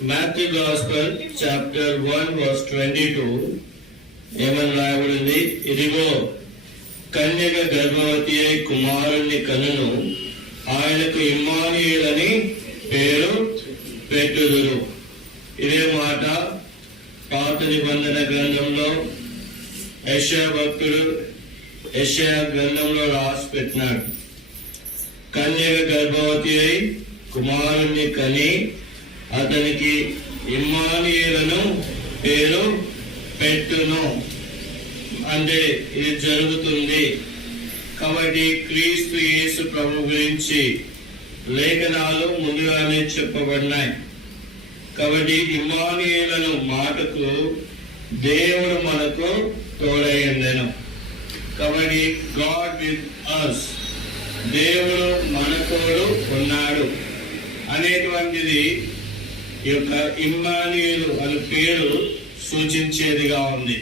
Matthew Gospel chapter 1 verse 22 ఏమని రాయబడింది? ఇదిగో కన్యక గర్భవతి అయి కుమారుణ్ణి కనును, ఆయనకు ఇమ్మానుయేలని పేరు పెట్టుదురు. ఇదే మాట పాత నిబంధన గ్రంథంలో యెషయా భక్తుడు యెషయా గ్రంథంలో రాసి పెట్టినాడు. కన్యక గర్భవతి అయి కుమారుణ్ణి కని అతనికి ఇమ్మానుయేలను పేరు పెట్టును. అంటే ఇది జరుగుతుంది. కాబట్టి క్రీస్తు యేసు ప్రభు గురించి లేఖనాలు ముందుగానే చెప్పబడినాయి. కాబట్టి ఇమ్మానుయేలను మాటకు దేవుడు మనకు తోడైందెను. కాబట్టి గాడ్ విత్ us, దేవుడు మనతోడు ఉన్నాడు అనేటువంటిది ఈ యొక్క ఇమ్మానుయేలు అనే పేరు సూచించేదిగా ఉంది.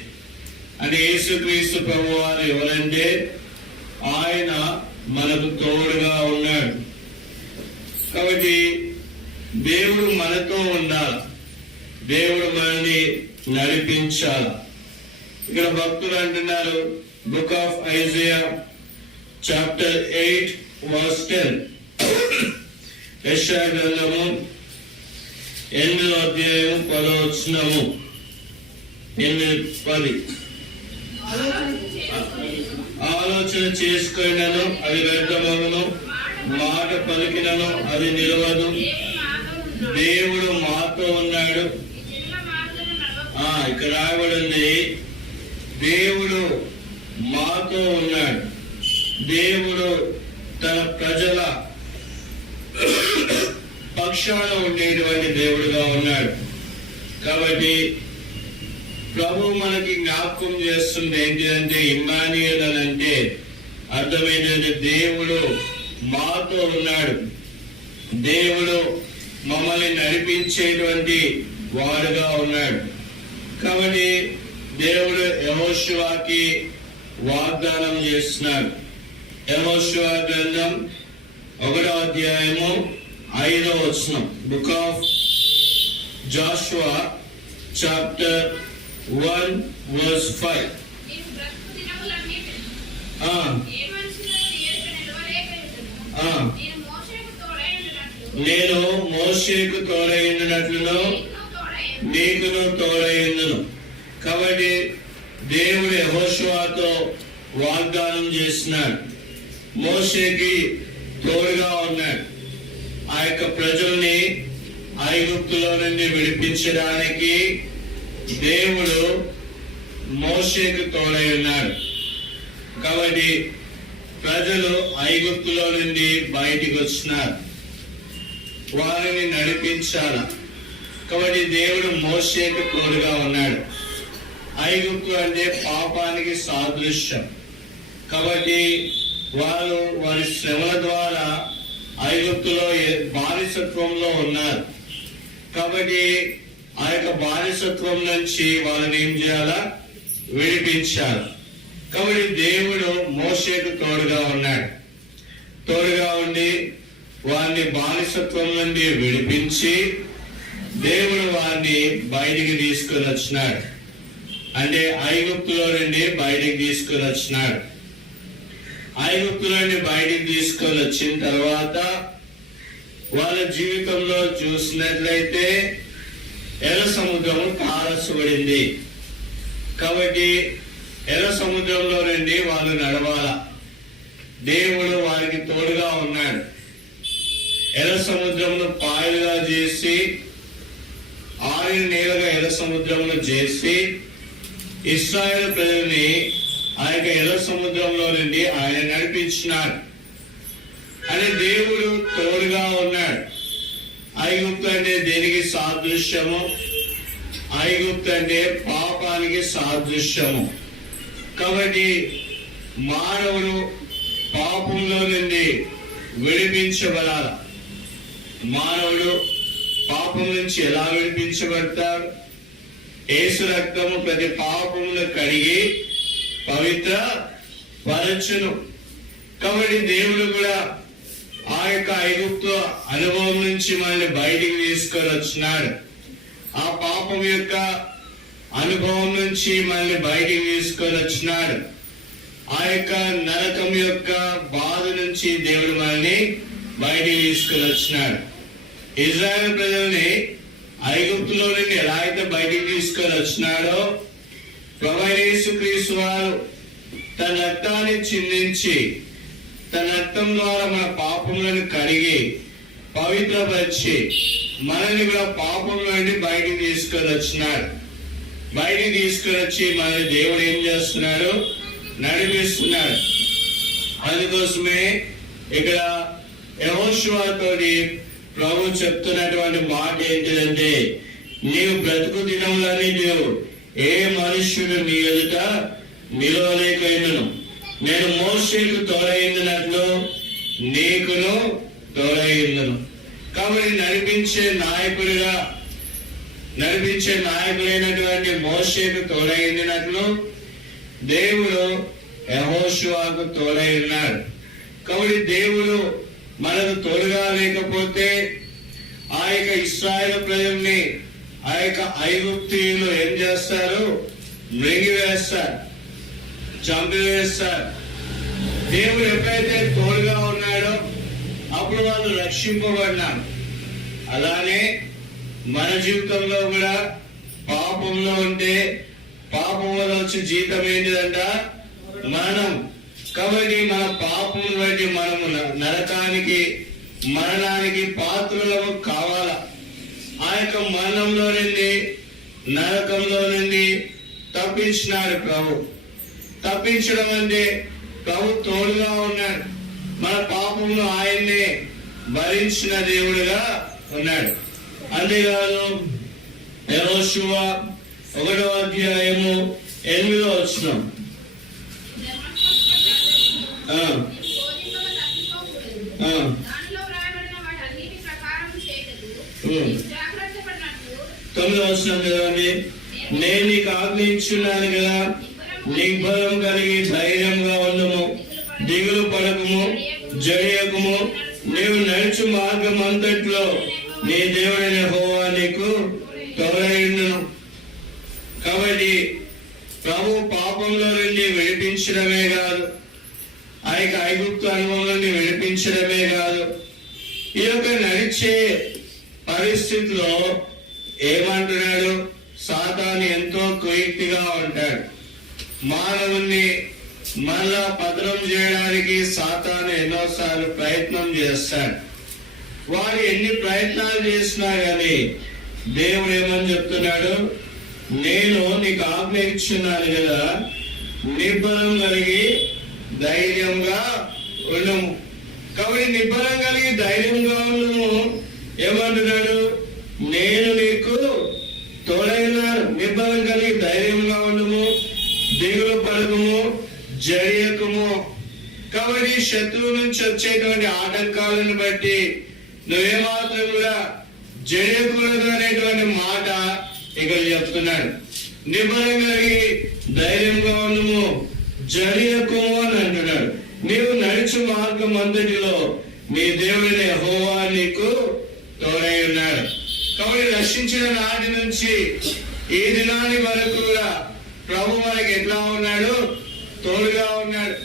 అంటే యేసుక్రీస్తు ప్రభు వారు ఎవరంటే ఆయన మనకు తోడుగా ఉన్నాడు. కాబట్టి దేవుడు మనతో ఉండాలి, దేవుడు మనల్ని నడిపించాలి. ఇక్కడ భక్తులు అంటున్నారు, book of Isaiah chapter 8 verse 10, యెషయా గ్రంథము 8వ అధ్యాయం 10వ వచనము. 8:10 ఆలోచన చేసుకున్నను అది వ్యర్థమగును, మాట పలికినను అది నిలవదు. దేవుడు మాతో ఉన్నాడు. ఇక్కడ రాయబడింది, దేవుడు మాతో ఉన్నాడు. దేవుడు తన ప్రజల పక్షాన ఉండేటువంటి దేవుడుగా ఉన్నాడు. కాబట్టి ప్రభు మనకి జ్ఞాపకం చేస్తుంది ఏంటిదంటే, ఇమ్మానుయేల్ అని అంటే అర్థమైందంటే దేవుడు మాతో ఉన్నాడు, దేవుడు మమ్మల్ని నడిపించేటువంటి వాడుగా ఉన్నాడు. కాబట్టి దేవుడు యెహోషువకి వాగ్దానం చేస్తున్నాడు. యెహోషువ గ్రంథం 1వ అధ్యాయము 5వ వచనం, book of Jashuva chapter 1 verse 5. నేను మోషేకు తోడైనట్లును నీకును తోడైందును. కాబట్టి దేవుడు యెహోషువతో వాగ్దానం చేస్తున్నాడు, మోషేకి తోడుగా ఉన్నాడు. ఆ యొక్క ప్రజల్ని ఐగుప్తులో నుండి విడిపించడానికి దేవుడు మోషేకు తోడై ఉన్నాడు. కాబట్టి ప్రజలు ఐగుప్తులో నుండి బయటికి వచ్చినారు, వారిని నడిపించాల. కాబట్టి దేవుడు మోషేకు తోడుగా ఉన్నాడు. ఐగుప్తు అంటే పాపానికి సాదృశ్యం. కాబట్టి వారు వారి శ్రమల ద్వారా ఐగుప్తులో బానిసత్వంలో ఉన్నారు. కాబట్టి ఆ యొక్క బానిసత్వం నుంచి వాళ్ళని ఏం చేయాలా? విడిపించాలి. కాబట్టి దేవుడు మోషేకు తోడుగా ఉన్నాడు. తోడుగా ఉండి వారిని బానిసత్వం నుండి విడిపించి దేవుడు వారిని బయటికి తీసుకొని వచ్చినాడు. అంటే ఐగుప్తులో నుండి బయటికి తీసుకొని వచ్చినాడు. ఐగుప్తులో నుండి బయటికి తీసుకొని వచ్చిన తర్వాత వాళ్ళ జీవితంలో చూసినట్లయితే ఎర్ర సముద్రము కారసబడింది. కాబట్టి ఎర్ర సముద్రంలో నుండి వాళ్ళు నడవాల. దేవుడు వారికి తోడుగా ఉన్నాడు. ఎర్ర సముద్రమును పాయలుగా చేసి ఆరిన నేలగా ఎర్ర సముద్రమును చేసి ఇశ్రాయేలు ప్రజల్ని ఆ యొక్క ఎర్ర సముద్రంలో నుండి ఆయన నడిపించినాడు. అని దేవుడు తోడుగా ఉన్నాడు. ఐగుప్తు అంటే దేనికి సాదృశ్యము? ఐగుప్తు అంటే పాపానికి సాదృశ్యము. కాబట్టి మానవుడు పాపంలో నుండి విడిపించబడాలి. మానవుడు పాపం నుంచి ఎలా విడిపించబడతాడు? యేసు రక్తము ప్రతి పాపమును కడిగి పవిత్ర పరచును. కాబట్టి దేవుడు కూడా ఆ యొక్క ఐగుప్తు అనుభవం నుంచి మనల్ని బయటికి తీసుకొని వచ్చినాడు. ఆ పాపం యొక్క అనుభవం నుంచి మనల్ని బయటికి తీసుకొని వచ్చినాడు. ఆ యొక్క నరకం యొక్క బాధ నుంచి దేవుడు మనల్ని బయటికి తీసుకొని వచ్చినాడు. ఇజ్రాయెల్ ప్రజల్ని ఐగుప్తులో నుండి ఎలా అయితే బయటికి తీసుకొని వచ్చినాడో, ప్రభువైన యేసుక్రీస్తు వారు తన రక్తాన్ని చిందించి తన రక్తం ద్వారా మన పాపములను కడిగి పవిత్రపరిచి మనల్ని కూడా పాపం నుండి బయటికి తీసుకొని వచ్చినాడు. బయటికి తీసుకొని వచ్చి మనల్ని దేవుడు ఏం చేస్తున్నాడు? నడిపిస్తున్నాడు. అందుకోసమే ఇక్కడ యెహోషువతోటి ప్రభు చెప్తున్నటువంటి మాట ఏంటిదంటే, నీవు బ్రతుకు దినములని నీవు ఏ మనుష్యుడు నీ ఎదుట నిలవలేకపోయినను, నేను మోషేకు తోడైందినట్లు నీకును తోడైందును. కాబట్టి నడిపించే నాయకుడైనటువంటి మోషేకు తోడైందినట్లు దేవుడు యెహోషువకు తోడై ఉన్నాడు. కాబట్టి దేవుడు మనకు తోడుగా లేకపోతే ఆ యొక్క ఇశ్రాయేలు ప్రజల్ని ఆ యొక్క ఐగుప్తీయులు ఏం చేస్తారు? మృంగివేస్తారు, చంపివేస్తారు. దేవుడు ఎప్పుడైతే తోడుగా ఉన్నాడో అప్పుడు వాళ్ళు రక్షింపబడినారు. అలానే మన జీవితంలో కూడా పాపంలో ఉంటే పాపంలో వచ్చే జీతం ఏంటిదంట? మరణం. కాబట్టి మన పాపం బట్టి మనము నరకానికి మరణానికి పాత్రలకు కావాలా. ఆ యొక్క మరణంలో నుండి నరకంలో నుండి తప్పించినాడు ప్రభు. తప్పించడం అంటే ప్రభు తోడుగా ఉన్నాడు. మన పాపంలో ఆయన్నే భరించిన దేవుడుగా ఉన్నాడు. అంతేకాదు యెహోషువ 1వ అధ్యాయము 8వ వచనం, తొమ్మిదవ వచనం చదవండి. నేను నీకు ఆజ్ఞయించున్నాను కదా, నిగ్బలం కలిగి ధైర్యంగా ఉండుము, దిగులు పడకము, జడియకుము. నీవు నడుచు మార్గం అంతట్లో నీ దేవుడైన యెహోవా నీకు తోడైయుండును. కాబట్టి ప్రభు పాపంలో నుండి విడిపించడమే కాదు, ఆ యొక్క ఐగుప్తు అనుభవం నుండి విడిపించడమే కాదు, ఈ యొక్క నడిచే పరిస్థితిలో ఏమంటున్నాడు? సాతాను ఎంతో కుయుక్తిగా ఉంటాడు. మానవుణ్ణి మళ్ళా పతనం చేయడానికి సాతాను ఎన్నోసార్లు ప్రయత్నం చేస్తాడు. వాడు ఎన్ని ప్రయత్నాలు చేసినా గాని దేవుడు ఏమని చెప్తున్నాడు? నేను నీకు ఆజ్ఞ ఇచ్చున్నాను కదా, నిబ్బరం కలిగి ధైర్యంగా ఉండము. కాబట్టి నిబ్బరం కలిగి ధైర్యంగా ఉండము ఏమంటున్నాడు? నేను నీకు తోడైనాను. నిబ్బరం కలిగి ధైర్యంగా ఉండము, దిగులు పడకము, జడియకము. కాబట్టి శత్రువు నుంచి వచ్చేటువంటి ఆటంకాలను బట్టి నువ్వేమాత్రం కూడా జడియకూడదు అనేటువంటి మాట ఇక్కడ చెప్తున్నాడు. నిబ్బరం కలిగి ధైర్యంగా ఉండము, జడియకము అని అంటున్నాడు. నీవు నడుచు మార్గం అంతటిలో నీ దేవుడైన యెహోవా నీకు తోడై ఉన్నాడు. కాబట్టి రక్షించిన నాటి నుంచి ఈ దినాని వరకు కూడా ప్రభు మనకి ఎట్లా ఉన్నాడు? తోడుగా ఉన్నాడు.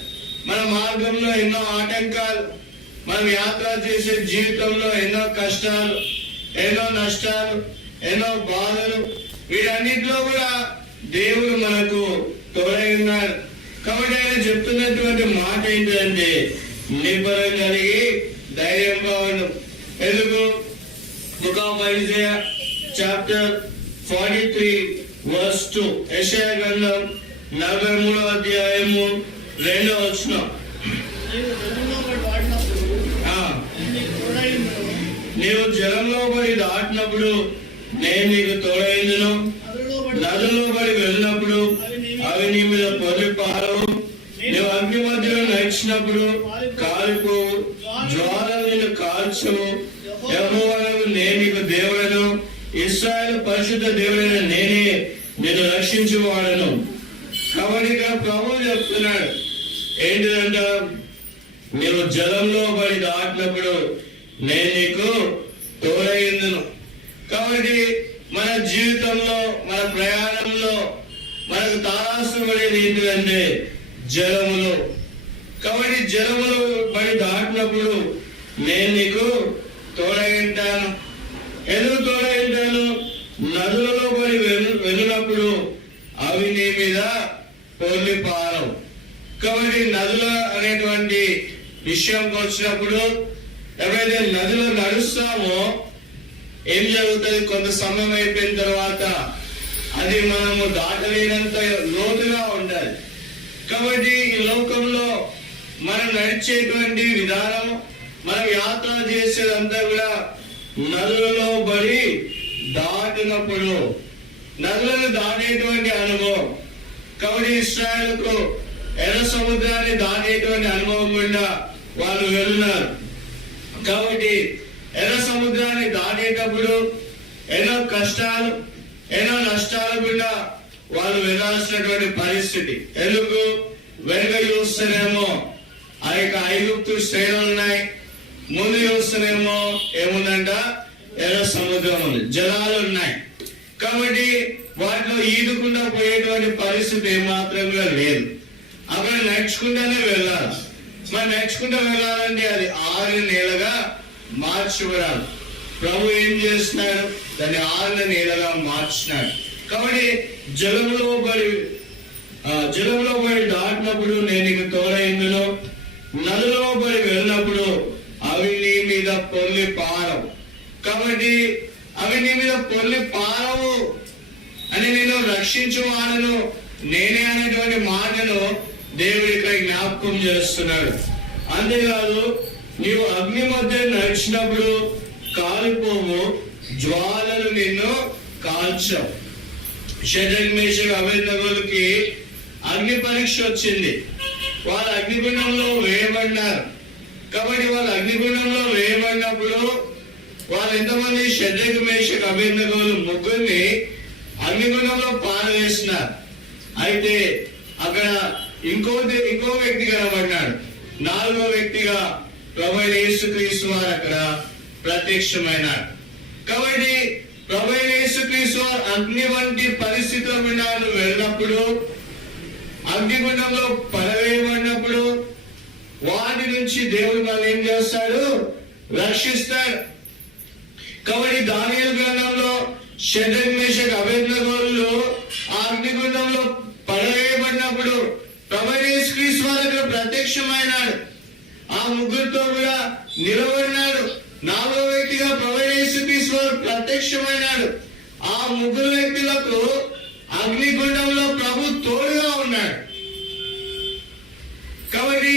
మన మార్గంలో ఎన్నో ఆటంకాలు, మనం యాత్ర చేసే జీవితంలో ఎన్నో కష్టాలు, ఎన్నో నష్టాలు, ఎన్నో బాధలు, వీటన్నిటిలో కూడా దేవుడు మనకు తోడై ఉన్నాడు. కాబట్టి ఆయన చెప్తున్నటువంటి మాట ఏంటంటే, నిబ్బరం కలిగి ధైర్యంగా ఉండు. ఎందుకు? Book of Isaiah chapter 43 verse 2, యెషయా గ్రంథం 43వ అధ్యాయము 2వ వచనం. నీవు జలంలో పడి దాటినప్పుడు నేను నీకు తోడైందును, నదుల్లో పడి వెళ్ళినప్పుడు అవి నీ మీద పొర్లిపారవు. నువ్వు అగ్ని మధ్యలో నడిచినప్పుడు కాలిపోవు, జ్వాలలు నిన్ను కాల్చవు. యెహోవాను నేను నీకు దేవుడను, ఇశ్రాయేలు పరిశుద్ధ దేవుడైన నేనే నిన్ను రక్షించువాడను. కాబట్టి ఇక్కడ ప్రభువు చెప్తున్నాడు ఏంటిదంట? నీవు జలంలో పడి దాటినప్పుడు నేను నీకు తోడైందును. కాబట్టి మన జీవితంలో, మన ప్రయాణంలో మనకు తారాసపడేది ఏంటంటే జలములు. కాబట్టి జలములు పడి దాటినప్పుడు నేను నీకు తోడై ఉంటాను. ఎందుకు తోడై ఉంటాను? నదులలో పడి వెళ్ళినప్పుడు అవి నీ మీద పొర్లి పారవు. కాబట్టి నదులు అనేటువంటి విషయంకి వచ్చినప్పుడు ఎప్పుడైతే నదిలో నడుస్తామో ఏం జరుగుతుంది? కొంత సమయం అయిపోయిన తర్వాత అది మనము దాటలేనంత లోతుగా ఉండాలి. కాబట్టి ఈ లోకంలో మనం నడిచేటువంటి విధానం, మనం యాత్ర చేసేదంతా కూడా నదులలో పడి దాటినప్పుడు, నదులను దాటేటువంటి అనుభవం. కాబట్టి ఇశ్రాయేలుకు ఎర్ర సముద్రాన్ని దాటేటువంటి అనుభవం గుండా వాళ్ళు వెళ్ళున్నారు. కాబట్టి ఎర్ర సముద్రాన్ని దాటేటప్పుడు ఎన్నో కష్టాలు, ఎన్నో నష్టాలు గుండా వాళ్ళు వెళ్ళాల్సినటువంటి పరిస్థితి. ఎందుకు? వెనుక చూస్తేనేమో ఆ యొక్క ఐగుప్తు శ్రేణులు ఉన్నాయి, ముందు చూస్తేనేమో ఏముందంట? ఎర్ర సముద్రం ఉంది, జలాలు ఉన్నాయి. కాబట్టి వాటిలో ఈదుకుండా పోయేటువంటి పరిస్థితి ఏమాత్రంగా లేదు. అక్కడ నడుచుకుంటూనే వెళ్ళాలి. మరి నడుచుకుంటూ వెళ్ళాలంటే అది 6 నెలలుగా మార్చబడాలి. ప్రభు ఏం చేస్తున్నాడు? దాన్ని 6 నెలలుగా మార్చినాడు. కాబట్టి జలంలో పడి దాటినప్పుడు నేను నీకు తోడైందును, నదిలో పడి వెళ్ళినప్పుడు అవి నీ మీద పొర్లి పారవు. కాబట్టి అవి నీ మీద పొర్లి పారవు అని నేను రక్షించువాడను నేనే అనేటువంటి మాటను దేవుడు ఇక్కడ జ్ఞాపకం చేస్తున్నాడు. అంతేకాదు, నీవు అగ్ని మధ్య నడిచినప్పుడు కాలిపోవు, జ్వాలలు నిన్ను కాల్చవు. షడ్రక్ మేషక్ అబేద్నెగోలకి అగ్ని పరీక్ష వచ్చింది. వాళ్ళు అగ్నిగుండంలో వేయబడినారు. కాబట్టి వాళ్ళు అగ్నిగుండంలో వేయబడినప్పుడు వాళ్ళు ఎంతమంది? షడ్రక్ మేషక్ అబేద్నెగోలు ముగ్గురిని అగ్నిగుండంలో పారవేసినారు. అయితే అక్కడ ఇంకో వ్యక్తి కనబడినాడు. 4వ వ్యక్తిగా ప్రభువైన యేసుక్రీస్తు వారు అక్కడ ప్రత్యక్షమైనాడు. కాబట్టి ప్రభువైన యేసుక్రీస్తు వారు అగ్ని వంటి పరిస్థితుల మీద వెళ్ళినప్పుడు, అగ్నిగుండంలో పడవేయబడినప్పుడు వాటి నుంచి దేవుడు మనం ఏం చేస్తాడు? రక్షిస్తాడు. కాబట్టి దానియేలు గ్రంథంలో షడ్రక్ మేషక్ అబేద్నెగోలు ఆ అగ్నిగుండంలో పడవేయబడినప్పుడు ప్రభువైన యేసుక్రీస్తు వారు ప్రత్యక్షమైనాడు. ఆ ముగ్గురితో కూడా నిలబడినాడు. 4వ వ్యక్తిగా ప్రభువైన యేసుక్రీస్తు వారు ప్రత్యక్షమైనాడు. ఆ ముగ్గురు వ్యక్తులకు అగ్నిగుండంలో ప్రభు తోడుగా ఉన్నాడు. కాబట్టి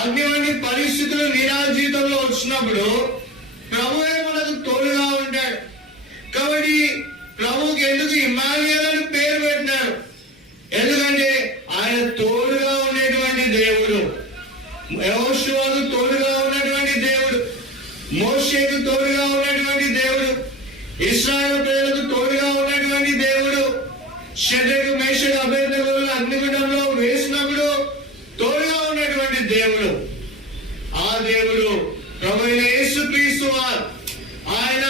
అగ్ని వంటి పరిస్థితులు నిరాశ జీవితంలో వచ్చినప్పుడు ప్రభువే మనకు తోడుగా ఉంటాడు. కాబట్టి ప్రభువుకి ఎందుకు ఇమ్మానుయేలు అని పేరు పెట్టినారు? ఎందుకంటే ఆయన తోడుగా ఉండేటువంటి దేవుడు. యెహోషువకు తోడుగా ఉన్నటువంటి దేవుడు, మోషేకు తోడుగా ఉన్నటువంటి దేవుడు, ఇశ్రాయేలు ప్రజలకు తోడుగా ఉన్నటువంటి దేవుడు. షడ్రక్ మేషక్ అబేద్నెగోలు అగ్నిగుండంలో వేసినప్పుడు తోడుగా ఉన్నటువంటి దేవుడు. ఆ దేవుడు ప్రభువైన యేసుక్రీస్తు వారు. ఆయన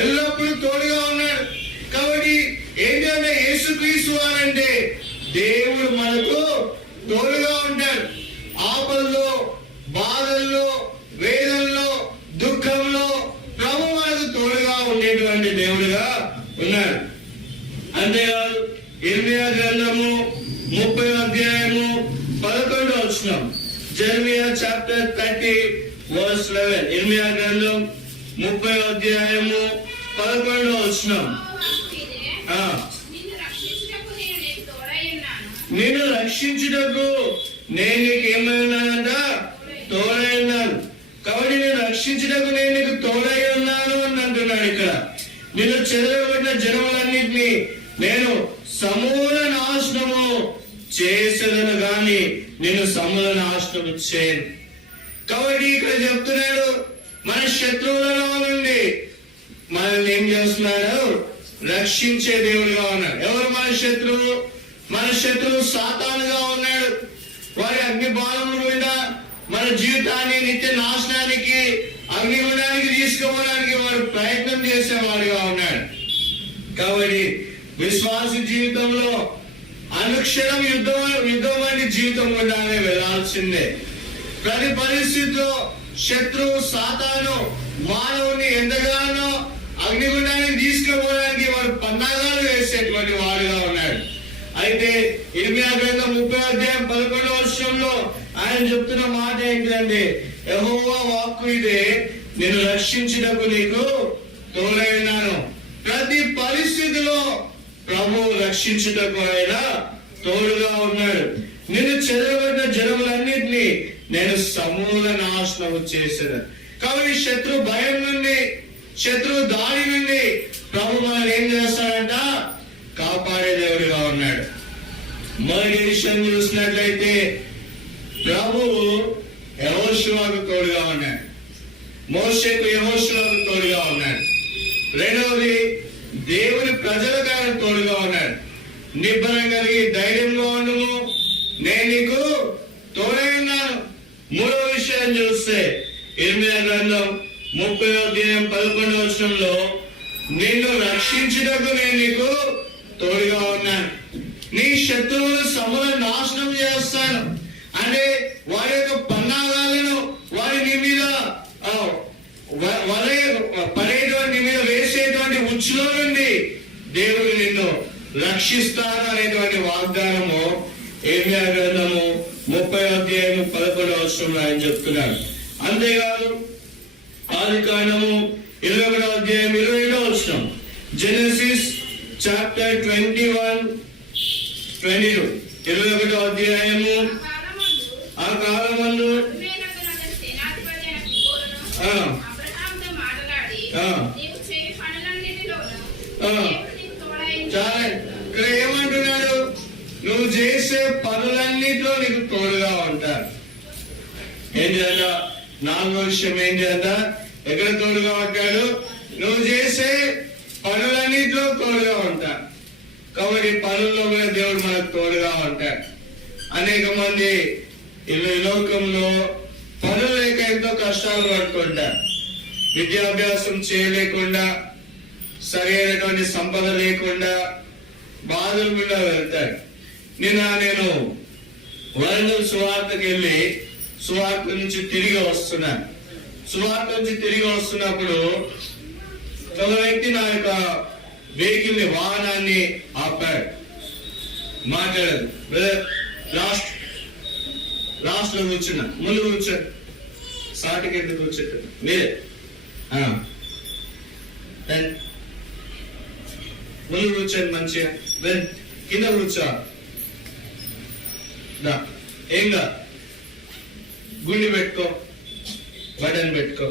ఎల్లప్పుడూ తోడుగా ఉన్నాడు. కాబట్టి ఏంటంటే యేసుక్రీస్తు వారంటే దేవుడు మనకు తోడుగా ఉంటాడు. ఆపల్లో, బాధల్లో, వేదనలో, దుఃఖంలో ప్రభు మనకు తోడుగా ఉండేటువంటి దేవుడుగా ఉన్నాడు. అంతేకాదు, ఇర్మియా గ్రంథము 30వ అధ్యాయము 11వ వచనం, జెరమియా చాప్టర్ 30 verse 11. ఇర్మియా గ్రంథం 30వ అధ్యాయము 11వ వచనం. నిన్ను రక్షించుటకు నేను నీకు ఏమైనానంట? తోడై ఉన్నాను. కాబట్టి నేను రక్షించుటకు నేను నీకు తోడై ఉన్నాను అని అంటున్నాడు ఇక్కడ. నిన్ను చెదరగొట్టిన జనములన్నింటినీ నేను సమూల నాశనము చేసేదను గాని నేను సమూల నాశనము చేయను. కాబట్టి ఇక్కడ చెప్తున్నాడు, మన శత్రువులలో నుండి మనల్ని ఏం చేస్తున్నాడు? రక్షించే దేవుడుగా ఉన్నాడు. ఎవరు మన శత్రువు? మన శత్రువు సాతానుగా ఉన్నాడు. వారి అగ్ని బాణము గుండా మన జీవితాన్ని నిత్య నాశనానికి, అగ్నిగుండానికి తీసుకోవడానికి వాడు ప్రయత్నం చేసేవాడుగా ఉన్నాడు. కాబట్టి విశ్వాస జీవితంలో అనుక్షణం యుద్ధం వంటి జీవితం గుండానే వెళ్ళాల్సిందే. ప్రతి పరిస్థితిలో శత్రువు సాతాను మానవుని ఎంతగానో అగ్నిగుండానికి తీసుకుపోవడానికి వాడు పన్నాగాలు వేసేటువంటి వాడుగా ఉన్నాడు. అయితే ఇర్మియా గ్రంథం 30:11 ఆయన చెప్తున్న మాట ఏంటంటే, యెహోవా వాక్కు ఇదే, నేను రక్షించుటకు నీకు తోడై ఉన్నాను. ప్రతి పరిస్థితిలో ప్రభు రక్షించుటకు ఆయన తోడుగా ఉన్నాడు. నిన్ను చెదరబడిన జనములన్నింటినీ నేను సమూల నాశనం చేశాను. కాబట్టి శత్రు భయం నుండి, శత్రు దాడి నుండి ప్రభు మనల్ని ఏం చేస్తాడంట? కాపాడే దేవుడిగా ఉన్నాడు. మొదటి విషయం చూసినట్లయితే ప్రభువు యెహోషువకు తోడుగా ఉన్నాడు. మోషేకు యెహోషువకు తోడుగా ఉన్నాడు. రెండవది దేవుని ప్రజలకు ఆయన తోడుగా ఉన్నాడు. నిబ్బరం కలిగి ధైర్యంగా ఉండుము, నేను నీకు తోడై ఉన్నాను. మూడవ విషయం చూస్తే ఇర్మియా గ్రంథం 30:11 నిన్ను రక్షించుటకు నేను నీకు తోడుగా ఉన్నాను. నీ శత్రువులు సమూల నాశనం చేస్తాను. అంటే వారి యొక్క పన్నాగాలను వారి నీ మీద పడేటువంటి నీ మీద వేసేటువంటి ఉచ్చులో నుండి దేవుడు నిన్ను రక్షిస్తాను అనేటువంటి వాగ్దానము ఇర్మియా గ్రంథము 30:11 ఆయన చెప్తున్నాడు. అంతేకాదు ఆదికాండము 21:22 జెనసిస్ చాప్టర్ 21:22 21వ అధ్యాయము. ఆ కాలమందు ఇక్కడ ఏమంటున్నాడు? నువ్వు చేసే పనులన్నిటిలో నీకు తోడుగా ఉంటారు. ఏం చేయాల? నాలుగో విషయం ఏం చేయాల? ఎక్కడ తోడుగా ఉంటాడు? నువ్వు చేసే పనులన్నిటిలో తోడుగా ఉంటాడు. కాబట్టి పనుల్లో కూడా దేవుడు మనకు తోడుగా ఉంటాడు. అనేక మంది ఈ లోకంలో పనులు లేక ఎంతో కష్టాలు పడుతుంటారు. విద్యాభ్యాసం చేయలేకుండా, సరైనటువంటి సంపద లేకుండా బాధలు కూడా వెళ్తారు. నేను వరంగల్ సువార్తకి వెళ్ళి సువార్త నుంచి తిరిగి వస్తున్నాను. సువార్త నుంచి తిరిగి వస్తున్నప్పుడు ఒక వ్యక్తి నా యొక్క వెహికల్ ని, వాహనాన్ని ఆపాడు. మాట్లాడారు. బ్రదర్ లాస్ట్ లో కూర్చున్నా, ముందు కూర్చోండి, సాటికి ఎందుకు కూర్చోండి మీరే, ముందు కూర్చోండి మంచిగా, కింద కూర్చో, ఏంగా గుండి పెట్టుకో, బటన్ పెట్టుకో,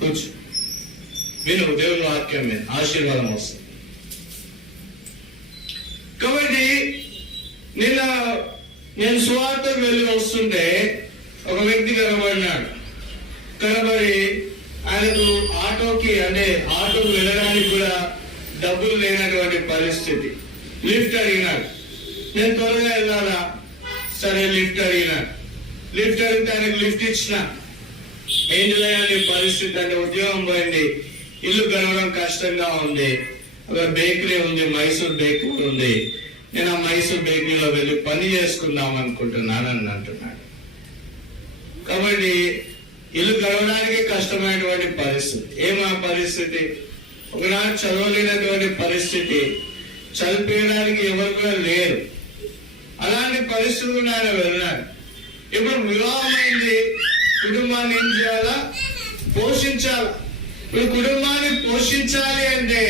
కూర్చో, విను దేవుని వాక్యం మీద ఆశీర్వాదం వస్తుంది. కాబట్టి నేను సువార్తకు వెళ్ళి వస్తుంటే ఒక వ్యక్తి కనబడినాడు. కనబడి ఆయనకు ఆటోకి వెళ్ళడానికి కూడా డబ్బులు లేనటువంటి పరిస్థితి. లిఫ్ట్ అడిగినాడు. నేను త్వరగా వెళ్ళాలా? సరే లిఫ్ట్ అడిగినాడు. లిఫ్ట్ అడిగితే ఆయనకు లిఫ్ట్ ఇచ్చిన. ఏం చేయాలి పరిస్థితి అంటే, ఉద్యోగం పోయింది, ఇల్లు గడవడం కష్టంగా ఉంది, ఒక బేకరీ ఉంది, మైసూర్ బేకరీ ఉంది, నేను ఆ మైసూర్ బేకరీలో వెళ్ళి పని చేసుకుందాం అనుకుంటున్నానని అంటున్నాడు. కాబట్టి ఇల్లు గడవడానికి కష్టమైనటువంటి పరిస్థితి. ఏమా పరిస్థితి? ఒకనాడు చదవలేనటువంటి పరిస్థితి, చదివేయడానికి ఎవరు కూడా లేరు. అలాంటి పరిస్థితులు ఆయన వెళ్ళినాడు. ఇప్పుడు వివాహమైంది, కుటుంబాన్ని ఏం చేయాలా? పోషించాలి. ఇప్పుడు కుటుంబాన్ని పోషించాలి అంటే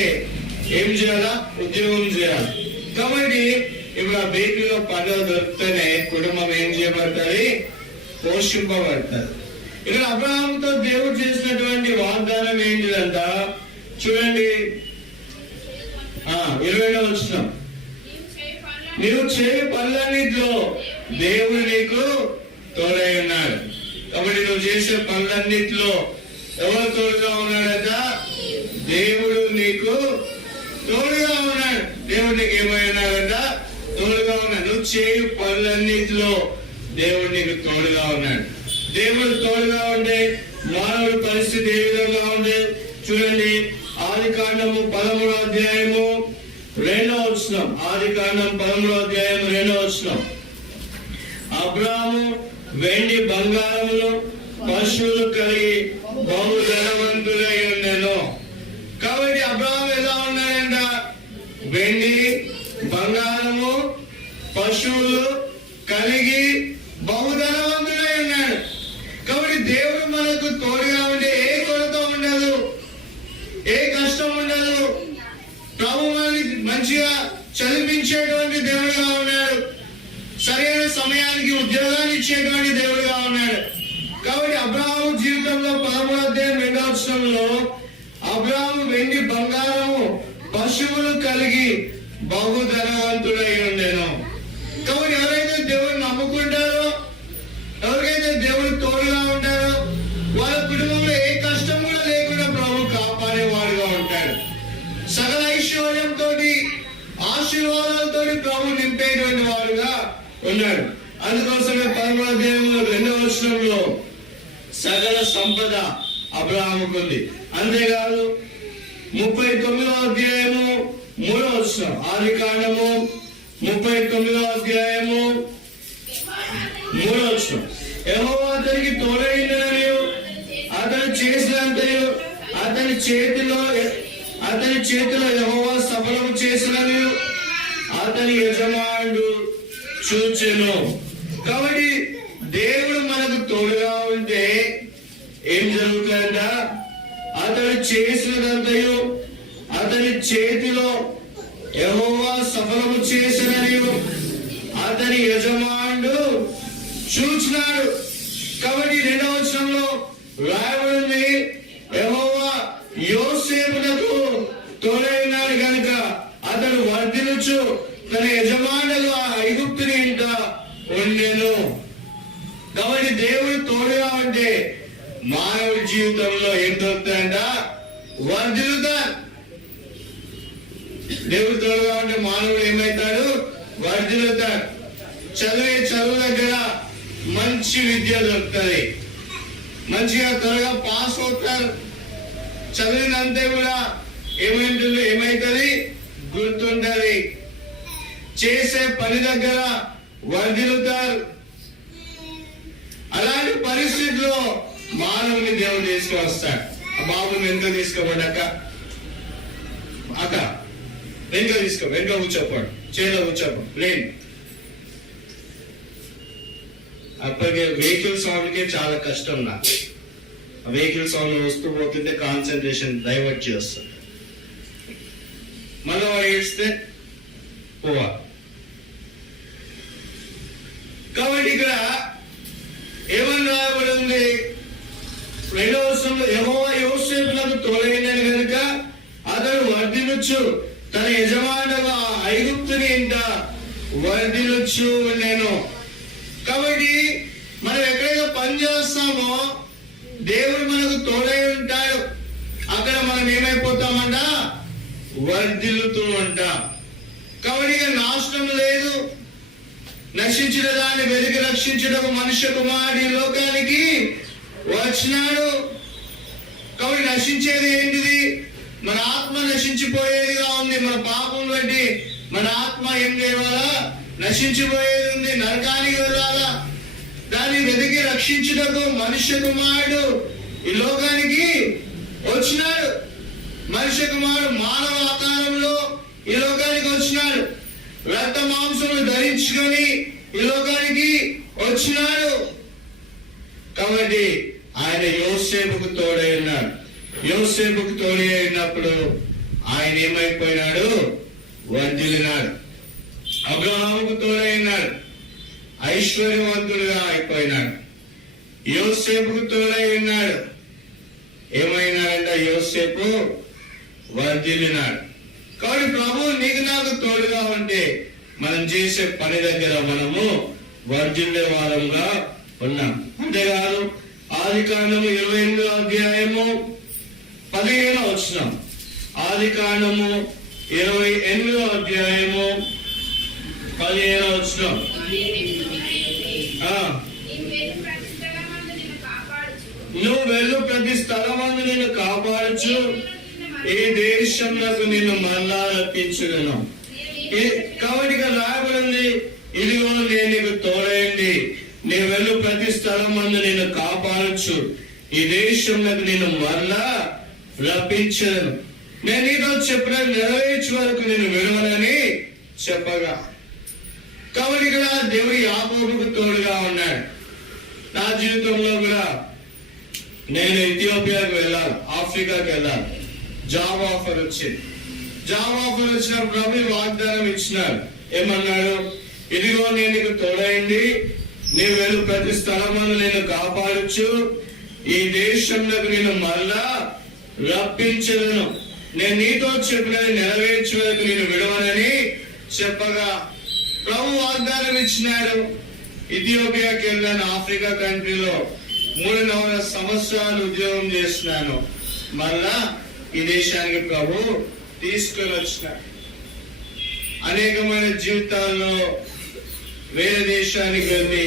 ఏం చేయాలా? ఉద్యోగం చేయాలి. కాబట్టి ఇప్పుడు ఆ బేకరీలో పనులు దొరికితేనే కుటుంబం ఏం చేయబడుతుంది? పోషింపబడుతుంది. ఇక్కడ అబ్రహాముతో దేవుడు చేసినటువంటి వాగ్దానం ఏంటిదంట చూడండి. 20వ వచనం, నీవు చేయ పనులన్నిటిలో దేవుడు నీకు తోడై ఉన్నాడు. కాబట్టి నువ్వు చేసే పనులన్నిటిలో ఎవరు తోడుగా ఉన్నాడట? దేవుడు నీకు తోడుగా ఉన్నాడు. దేవుడు నీకు ఏమై ఉన్నాడట? తోడుగా ఉన్నాడు. నువ్వు చేయు పనులన్నిటిలో దేవుడు నీకు తోడుగా ఉన్నాడు. దేవుడు తోడుగా ఉండే మానవుడి పరిస్థితి ఏ విధంగా ఉంది చూడండి, ఆదికాండము 13వ అధ్యాయము 2వ వచనం. ఆదికాండం 13వ అధ్యాయం 2వ వచనం. అబ్రాహాము వెండి బంగారములు పశువులు కలిగి బహు ధనవంతుడై ఉండెను. కాబట్టి అబ్రాహాము ఎలా ఉన్నాడంట? వెండి బంగారము పశువులు కలిగి బహు ధనవంతుడై ఉన్నాడు. కాబట్టి దేవుడు మనకు తోడుగా ఉంటే ఏ కొరత ఉండదు, ఏ కష్టం ఉండదు. ప్రభు మనల్ని మంచిగా చదివించేటువంటి దేవుడుగా ఉన్నాడు. సరైన సమయానికి ఉద్యోగాన్ని ఇచ్చేటువంటి దేవుడుగా ఉన్నాడు. కాబట్టి అబ్రాహాము జీవితంలో 13వ అధ్యాయం 2వ వచనంలో అబ్రాహాము వెండి బంగారము పశువులు కలిగి బహు ధనవంతుడై ఉండెను. కాబట్టి ఎవరైతే దేవుడిని నమ్ముకుంటారో, ఎవరికైతే దేవుడు తోడుగా ఉంటారో, వాళ్ళ కుటుంబంలో ఏ కష్టం కూడా లేకుండా ప్రభు కాపాడేవాడుగా ఉంటాడు. సకల ఐశ్వర్యంతో ఆశీర్వాదాలతో ప్రభు నింపేటువంటి వాడుగా ఉన్నాడు. అందుకోసమే 13వ అధ్యాయంలో 2వ వచనంలో సకల సంపద అబ్రాహాముకు ఉంది. అంతేకాదు 39వ అధ్యాయము 3వ వచనం. ఆదికాండము 39వ అధ్యాయము 3వ వచనం. యెహోవా అతనికి తోడైండనియు అతను చేసినంతయు అతని చేతిలో యెహోవా సఫలము చేసిననియు అతని యజమానుడు చూచెను. కాబట్టి దేవుడు మనకు తోడుగా ఉంటే ఏం జరుగుతుందంట? అతడు చేసినదంతయు అతని చేతిలో యెహోవా సఫలము చేసిననియు అతని యజమానుడు చూచినాడు. కాబట్టి 2వ వచనంలో రాయబడింది, యెహోవా యోసేపునకు తోడైనాడు కనుక అతడు వర్ధిల్లుచు తన యజమానులు ఆ ఐగుప్తుని ఇంట ఉండెను. కాబట్టి దేవుడు తోడుగా ఉంటే మానవుడి జీవితంలో ఏం దొరుకుతాయంట? వర్ధిల్లుతా. దేవుడు తోడుగా ఉంటే మానవుడు ఏమవుతాడు? వర్ధిల్లుతాడు. చదువు దగ్గర మంచి విద్య దొరుకుతుంది, మంచిగా త్వరగా పాస్ అవుతారు. చదివినంతే కూడా ఏమైతుంది? గుర్తుంటది. చేసే పని దగ్గర వర్ధిల్లుతారు. అలాంటి పరిస్థితిలో మానవుని దేవుడు తీసుకువస్తాడు. ఆ బాబుని వెనుక తీసుకోబడ్డాక అక్క వెనుక కూర్చోపోడు, చేలో కూర్చోపోడు లేని. అప్పటికే వెహికల్ సౌండ్కే చాలా కష్టం నాకు. ఆ వెహికల్ సౌండ్ వస్తూ పోతుంటే కాన్సన్ట్రేషన్ డైవర్ట్ చేస్తుంది. మళ్ళీ వాడు ఏడిస్తే పోవా. కాబట్టి ఇక్కడ ఏమని రాయబడి ఉంది? 2వ వచనంలో యెహోవా యోసేపునకు తోడైండని గనుక అతడు వర్ధిల్లుచు తన యజమానుగా ఐగుప్తుని ఇంట వర్ధిల్లుచు ఉండెను. కాబట్టి మనం ఎక్కడైతే పని చేస్తామో దేవుడు మనకు తోడై ఉంటాడు. అక్కడ మనం ఏమైపోతామంట? వర్ధిల్లుతూ ఉంటాం. కాబట్టి ఇక నాశనం లేదు. నశించిన దాన్ని వెతికి రక్షించడానికి మనుష్య కుమారుడు ఈ లోకానికి వచ్చినాడు. కాబట్టి నశించేది ఏంటిది? మన ఆత్మ నశించిపోయేదిగా ఉంది. మన పాపం బట్టి మన ఆత్మ ఏం చేయాలా? నశించిపోయేది ఉంది, నరకానికి వెళ్ళాలా. దాన్ని వెతికి రక్షించుటకు మనుష్య కుమారుడు ఈ లోకానికి వచ్చినాడు. మనుష్య కుమారుడు మానవ ఆకారంలో ఈ లోకానికి వచ్చినాడు. రక్త మాంసములు ధరించుకొని ఈ లోకానికి వచ్చినాడు. కాబట్టి ఆయన యోసేపుకు తోడై ఉన్నాడు. యోసేపుకు తోడై ఉన్నప్పుడు ఆయన ఏమైపోయినాడు? వర్ధిల్లినాడు. అబ్రహాముకు తోడై ఉన్నాడు, ఐశ్వర్యవంతుడుగా అయిపోయినాడు. యోసేపుకు తోడై ఉన్నాడు, ఏమైనాడంట? యోసేపు వర్ధిల్లినాడు. కాబట్టి ప్రభు నీకు నాకు తోడుగా ఉంటే మనం చేసే పని దగ్గర మనము వర్ధిల్లే వారంగా ఉన్నాం. అంతేకాదు ఆదికాండము 28వ అధ్యాయము 15వ వచనం. ఆదికాండము 28వ అధ్యాయము 15వ వచనం. నువ్వు వెళ్ళు ప్రతి స్థలమందు నిన్ను కాపాడుచు ఈ దేశంలో నిన్ను మళ్ళా రప్పించును. కాబట్టి ఇక్కడ రాయబడింది, ఇదిగో నేను నీకు తోడైంది, నీ వెళ్ళు ప్రతి స్థలమందు నిన్ను కాపాడచ్చు, ఈ దేశంలో నిన్ను మరలా రప్పించను, నేను నీతో చెప్పిన నెరవేర్చే వరకు నేను విడవనని చెప్పగా. కాబట్టి ఇక్కడ దేవుడు యాకోబుకు తోడుగా ఉన్నాడు. నా జీవితంలో కూడా నేను ఇథియోపియాకి వెళ్ళాలి, ఆఫ్రికాకి వెళ్ళాలి, జాబ్ ఆఫర్ వచ్చింది. జాబ్ ఆఫర్ వచ్చినప్పుడు ప్రభు వాగ్దానం ఇచ్చినాడు. ఏమన్నాడు? ఇదిగో నేను నీకు తోడైంది, నీవు వెళ్ళు ప్రతి స్థలమందు నేను కాపాడచ్చు, ఈ దేశంలోకి నేను మళ్ళా రప్పించను, నేను నీతో చెప్పినది నెరవేర్చే వరకు నేను విడవనని చెప్పగా ప్రభు వాగ్దానం ఇచ్చినాడు. ఇథియోపియాకి వెళ్ళాను, ఆఫ్రికా కంట్రీలో 3.5 సంవత్సరాలు ఉద్యోగం చేస్తున్నాను. మళ్ళా ఈ దేశానికి ప్రభు తీసుకొని వచ్చినాడు. అనేకమైన జీవితాల్లో వేరే దేశానికి వెళ్ళి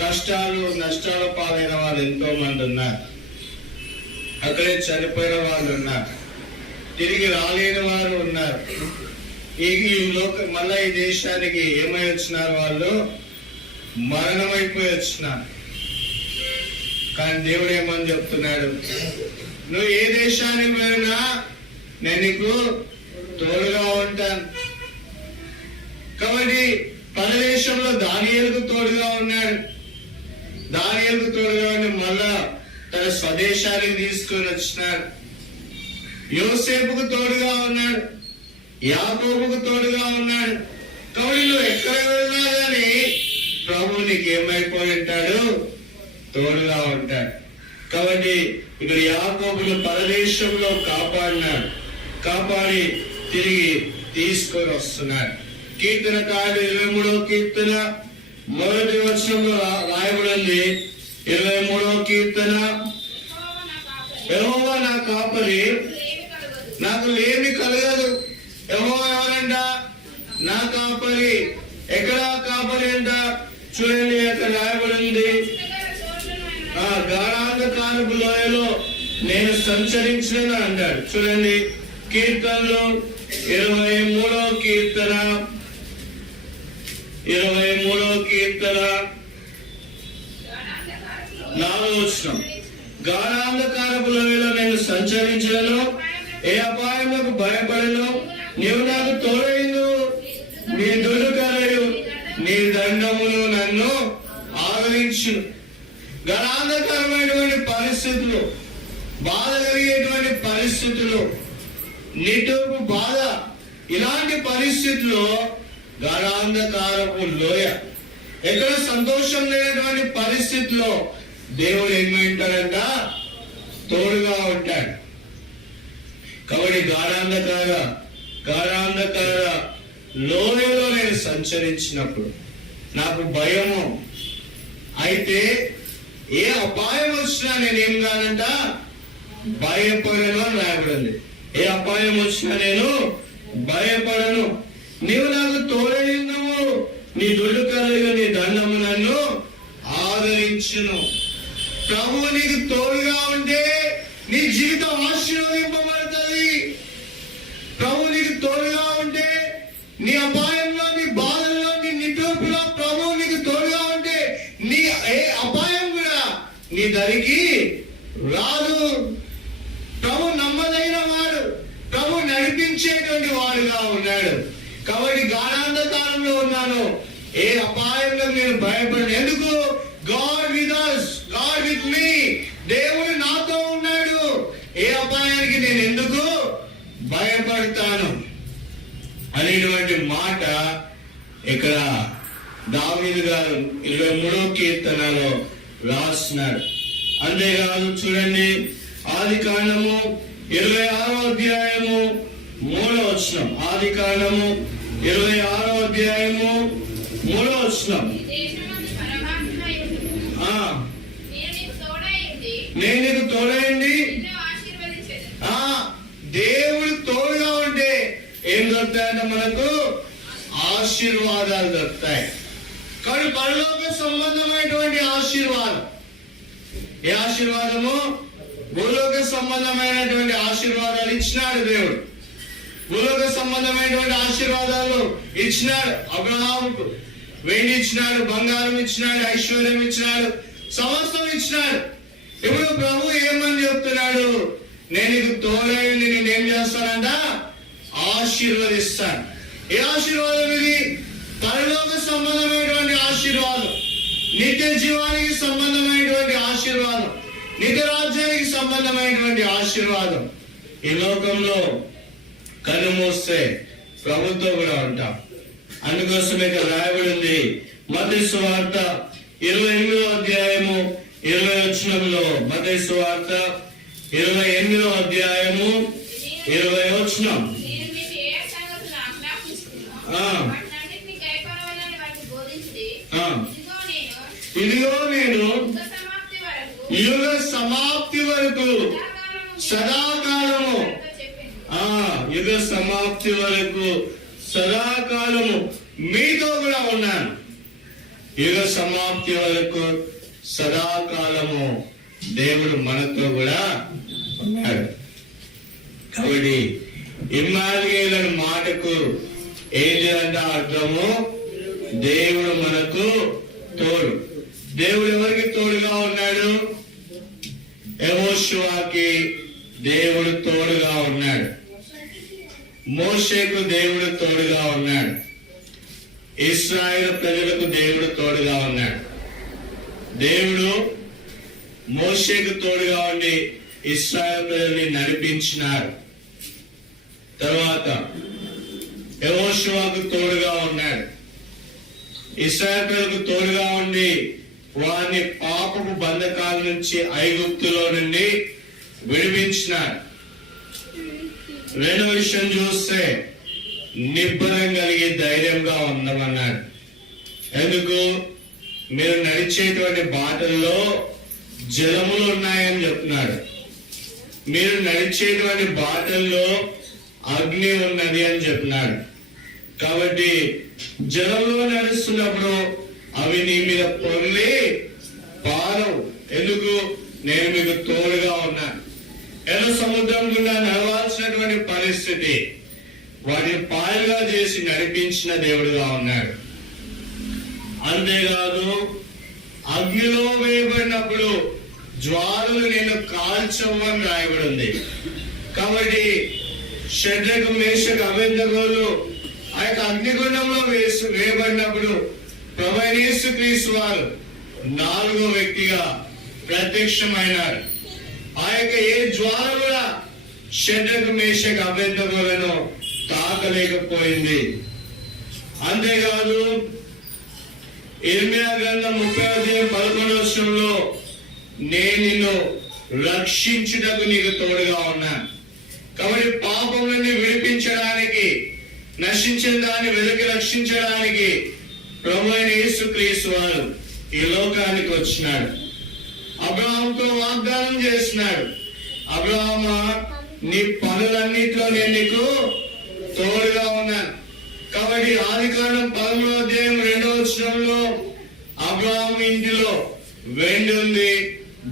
కష్టాలు నష్టాలు పాలైన వాళ్ళు ఎంతో మంది ఉన్నారు. అక్కడే చనిపోయిన వాళ్ళు ఉన్నారు, తిరిగి రాలేని వారు ఉన్నారు. ఈ మళ్ళా ఈ దేశానికి ఏమై వచ్చినారు? వాళ్ళు మరణమైపోయి వచ్చినారు. కానీ దేవుడు ఏమని చెప్తున్నాడు? నువ్వు ఏ దేశానికి వెళ్ళినా నేను నీకు తోడుగా ఉంటాను. కాబట్టి పరదేశంలో దానియేలుకు తోడుగా ఉన్నాడు. దానియేలుకు తోడుగా ఉండి మళ్ళా తన స్వదేశానికి తీసుకొని వచ్చినాడు. యోసేపుకు తోడుగా ఉన్నాడు, యాకోబుకు తోడుగా ఉన్నాడు. కాబట్టి నువ్వు ఎక్కడ వెళ్ళినా కానీ ప్రభు నీకు ఏమైపోయి ఉంటాడు? తోడుగా ఉంటాడు. కాబట్టి ఇక్కడ యాకోబును పరదేశంలో కాపాడినాడు, కాపాడి తిరిగి తీసుకొని వస్తున్నాడు. కీర్తనకారుడు 23వ కీర్తన 1వ వచనంలో రాయబడింది. 23వ కీర్తన, యెహోవా నా కాపరి, నాకు లేమి కలగదు. యెహోవా ఎవరంట? నా కాపరి. ఎక్కడ కాపరి అంట? చూడండి, అక్కడ రాయబడింది, గాఢాంధకారపు లోయలో నేను సంచరించిన అంటాడు. చూడండి, కీర్తనలో 23వ కీర్తన 4వ వచనం, గాఢాంధకారపు లోయలో నేను సంచరించను, ఏ అపాయములకు భయపడను, నీవు నాకు తోడైందు, నీ దుడుకలయు నీ దండమును నన్ను ఆదరించును. గాఢాంధకరమైనటువంటి పరిస్థితులు, బాధ కలిగేటువంటి పరిస్థితులు, నిటూర్పు బాధ, ఇలాంటి పరిస్థితుల్లో గాఢాంధకారపు లోయ, ఎక్కడ సంతోషం లేనటువంటి పరిస్థితిలో దేవుడు ఏమంటాడంట? తోడుగా ఉంటాడు. కాబట్టి గాఢాంధకార లోయలో నేను సంచరించినప్పుడు నాకు భయము, అయితే ఏ అపాయం వచ్చినా నేనేం కాదంట? భయపడను అని రాయబడింది. ఏ అపాయం వచ్చినా నేను భయపడను, నీవు నాకు తోడైందువు, నీ దుడుకలయు నీ దండము నన్ను ఆదరించును. ప్రభువు నీకు తోడుగా ఉంటే నీ జీవితం ఆశీర్వదింపబడుతుంది. ప్రభు నీకు తోడుగా ఉంటే నీ అపాయంలో, నీ బాధల్లో, నీ నిటూర్పులో ప్రభువు నీకు తోడుగా ఉంటే నీ ఏ అపాయం కూడా నీ దరికి రాదు. ప్రభు నమ్మదైన వాడు, ప్రభు నడిపించేటువంటి వాడుగా ఉన్నాడు. కాబట్టి గాఢాంధకారంలో ఉన్నాను, ఏ అపాయంలో నేను భయపడను. ఎందుకు? God with us, God with me. దేవుడు నాతో ఉన్నాడు, ఏ అపాయానికి నేను ఎందుకు భయపడతాను అనేటువంటి మాట ఇక్కడ దావీదు గారు 23వ కీర్తనలో రాస్తున్నాడు. అంతేకాదు, చూడండి, ఆదికాండము 26వ అధ్యాయము 3వ వచనం. ఆదికాండము 26వ అధ్యాయము 3వ వచనం. నేను నీకు తోడైంది. దేవుడు తోడుగా ఉంటే ఏం దొరుకుతాయంటే మనకు ఆశీర్వాదాలు దొరుకుతాయి. కానీ పరలోక సంబంధమైనటువంటి ఆశీర్వాదం ఏ ఆశీర్వాదము? భూలోక సంబంధమైనటువంటి ఆశీర్వాదాలు ఇచ్చినాడు దేవుడు. భూలోక సంబంధమైనటువంటి ఆశీర్వాదాలు ఇచ్చినాడు. అబ్రహాముకు వెండి ఇచ్చినాడు, బంగారం ఇచ్చినాడు, ఐశ్వర్యం ఇచ్చినాడు, సమస్తం ఇచ్చినాడు. ఇప్పుడు ప్రభు ఏమని చెప్తున్నాడు? నేను నీకు తోడైంది, నేనేం చేస్తానంట? ఆశీర్వదిస్తాను. ఏ ఆశీర్వాదం ఇది? పరలోక సంబంధమైనటువంటి ఆశీర్వాదం, నిత్య జీవానికి సంబంధమైనటువంటి ఆశీర్వాదం, నిత్య రాజ్యానికి సంబంధమైనటువంటి ఆశీర్వాదం. ఈ లోకంలో కన్ను మూస్తే ప్రభుత్వం కూడా ఉంటాం. అందుకోసం ఇక్కడ రాయబడి ఉంది మత్తయి సువార్త 28వ అధ్యాయము 20వ వచనంలో. మత్తయి సువార్త 28వ అధ్యాయము 20వ వచనం. ఇదిగో నేను యుగ సమాప్తి వరకు సదాకాలము, యుగ సమాప్తి వరకు సదాకాలము మీతో కూడా ఉన్నాను. యుగ సమాప్తి వరకు సదాకాలము దేవుడు మనతో కూడా ఉన్నాడు. కాబట్టి ఇమ్మానుయేలు అనే మాటకు ఏంటి అంటే అర్థము? దేవుడు మనకు తోడు. దేవుడు ఎవరికి తోడుగా ఉన్నాడు? యెహోషువకి దేవుడు తోడుగా ఉన్నాడు. మోషేకు దేవుడు తోడుగా ఉన్నాడు. ఇశ్రాయేలు ప్రజలకు దేవుడు తోడుగా ఉన్నాడు. దేవుడు మోషేకు తోడుగా ఉండి ఇశ్రాయేలు ప్రజల్ని నడిపించినాడు. తర్వాత యెహోషువకు తోడుగా ఉన్నాడు. ఇశ్రాయేలు ప్రజలకు తోడుగా ఉండి వారిని పాపపు బంధకాల నుంచి, ఐగుప్తులో నుండి విడిపించినాడు. రెండో విషయం చూస్తే నిబ్బరం కలిగి ధైర్యంగా ఉండమన్నాడు. ఎందుకు? మీరు నడిచేటువంటి బాటల్లో జలములు ఉన్నాయని చెప్తున్నాడు. మీరు నడిచేటువంటి బాటల్లో అగ్ని ఉన్నది అని చెప్తున్నాడు. కాబట్టి జలంలో నడుస్తున్నప్పుడు అవి నీ మీద పొర్లి పారవు. ఎందుకు? నేను మీకు తోడుగా ఉన్నాను. ఎర్ర సముద్రం గుండా నడవాల్సినటువంటి పరిస్థితి వాటిని పాయలుగా చేసి నడిపించిన దేవుడుగా ఉన్నాడు. అంతేకాదు, అగ్నిలో వేయబడినప్పుడు జ్వాలలు నేను కాల్చవని రాయబడి ఉంది. కాబట్టి షడ్రకు, మేషకు, అబేద్నెగోలు ఆ యొక్క అగ్నిగుండంలో వేయబడినప్పుడు ప్రభువైన యేసుక్రీస్తు వారు 4వ వ్యక్తిగా ప్రత్యక్షమైనారు. ఆ యొక్క ఏ జ్వాల కూడా షడ్రకు, మేషకు, అబేద్నెగోలను తాకలేకపోయింది. అంతేకాదు, ఇర్మీయా గ్రంథం 30వ అధ్యాయం 11వ వచనంలో నేను నిన్ను రక్షించుటకు నీకు తోడుగా ఉన్నాను. కాబట్టి పాపం నుండి విడిపించడానికి, నశించిన దాన్ని వెలికి రక్షించడానికి ప్రభువైన యేసుక్రీస్తు వారు ఈ లోకానికి వచ్చినాడు. అబ్రహాముతో వాగ్దానం చేస్తున్నాడు, అబ్రహామా, నీ పనులన్నిటిలో నేను నీకు తోడుగా ఉన్నాను. కాబట్టి ఆదికాండం 13వ అధ్యాయం 2వ వచనంలో అబ్రహాము ఇంటిలో వెండి ఉంది,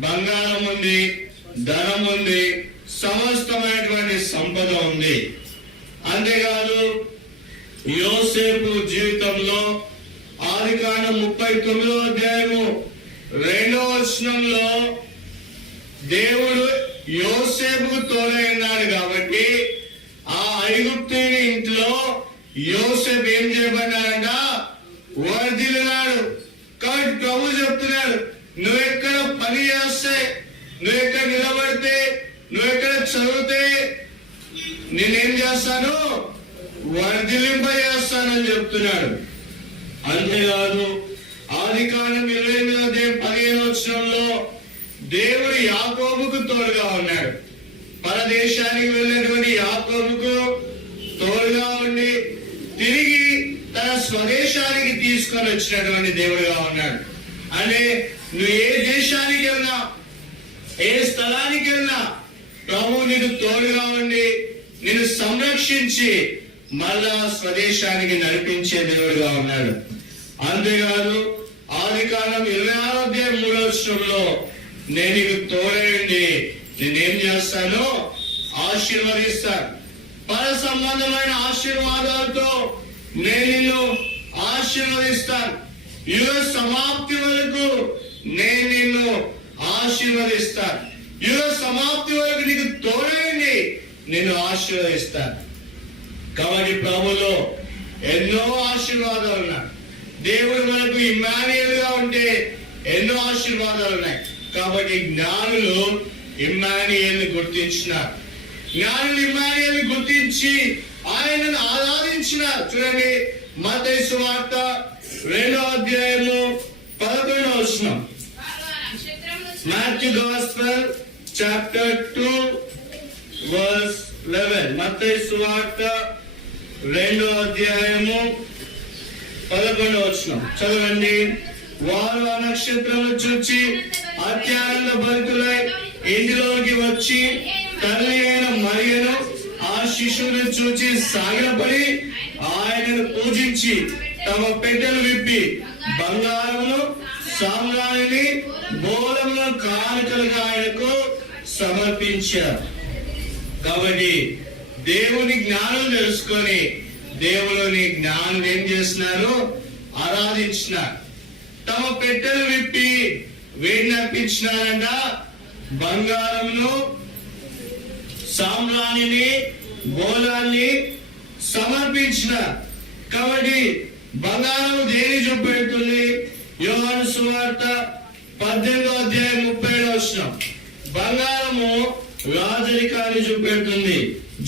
బంగారం ఉంది, ధనం ఉంది, సమస్తమైనటువంటి సంపద ఉంది. అంతేకాదు, యోసేపు జీవితంలో ఆదికాండం 39వ అధ్యాయము 2వ వచనంలో దేవుడు యోసేపుకు తోడై ఉన్నాడు. కాబట్టి ఆ ఐగుప్తీయుని ఇంట్లో యోసేపు ఏం చేయబడ్డాడంట? వర్ధిల్లినాడు. కాబట్టి ప్రభు చెప్తున్నాడు, నువ్వెక్కడ పని చేస్తే, నువ్వెక్కడ నిలబడితే, నువ్వెక్కడ చదివితే నేనేం చేస్తాను? వర్ధిల్లింపజేస్తానని చెప్తున్నాడు. అంతేకాదు, ఆదికాండం 28వ అధ్యాయం 15వ వచనంలో దేవుడు యాకోబుకు తోడుగా ఉన్నాడు. పరదేశానికి వెళ్ళినటువంటి యాకోబుకు తోడుగా ఉండి తిరిగి తన స్వదేశానికి తీసుకొని వచ్చినటువంటి దేవుడుగా ఉన్నాడు. అంటే నువ్వు ఏ దేశానికి వెళ్ళినా, ఏ స్థలానికి వెళ్ళినా ప్రభు నీకు తోడుగా ఉండి నిన్ను సంరక్షించి మళ్ళా స్వదేశానికి నడిపించే దేవుడుగా ఉన్నాడు. అంతేకాదు, ఆదికాండం 26వ అధ్యాయం 3వ వచనంలో నేను నీకు తోడైండి నేనేం చేస్తాను, ఆశీర్వదిస్తాను. పర సంబంధమైన ఆశీర్వాదాలతో నేను నిన్ను ఆశీర్వదిస్తాను. యుగ సమాప్తి వరకు నేను నిన్ను ఆశీర్వదిస్తాను. యుగ సమాప్తి వరకు నీకు తోడైంది నిన్ను ఆశీర్వదిస్తాను. కాబట్టి ప్రభులో ఎన్నో ఆశీర్వాదాలు ఉన్నాయి. దేవుడు మనకు ఇమ్మానుయేల్ గా ఉంటే ఎన్నో ఆశీర్వాదాలు ఉన్నాయి. కాబట్టి జ్ఞానులు ఇమ్మానుయేల్ని గుర్తించినారు. జ్ఞానులు ఇమ్మానుయేల్ని గుర్తించి ఆయనను ఆరాధించినారు. చూడండి, మత్తయి సువార్త 2వ అధ్యాయము 11వ వచనం. Matthew Gospel chapter 2 verse 11. మత్తయి సువార్త 2వ అధ్యాయము 11వ వచనం చదవండి. వారు ఆ నక్షత్రమును చూచి అత్యానంద భరితులై ఇంటిలోకి వచ్చి తల్లి అయిన మరియను ఆ శిశువును చూచి సాగిలపడి ఆయనను పూజించి తమ పెట్టెలు విప్పి బంగారమును సామ్రాణిని బోళమును కానుకలుగా ఆయనకు సమర్పించారు. కాబట్టి దేవుని జ్ఞానం తెలుసుకొని దేవుని జ్ఞానం ఏం చేస్తున్నారు, ఆరాధించినారు. తమ పెట్టెలు విప్పి వేడిని అర్పించినారంట. బంగారమును సామ్రాణిని బోళాన్ని సమర్పించినారు. కాబట్టి బంగారం దేని చూపెడుతుంది? యోహాను సువార్త 18వ అధ్యాయం 37వ వచనం. బంగారము రాజరికాన్ని చూపెడుతుంది.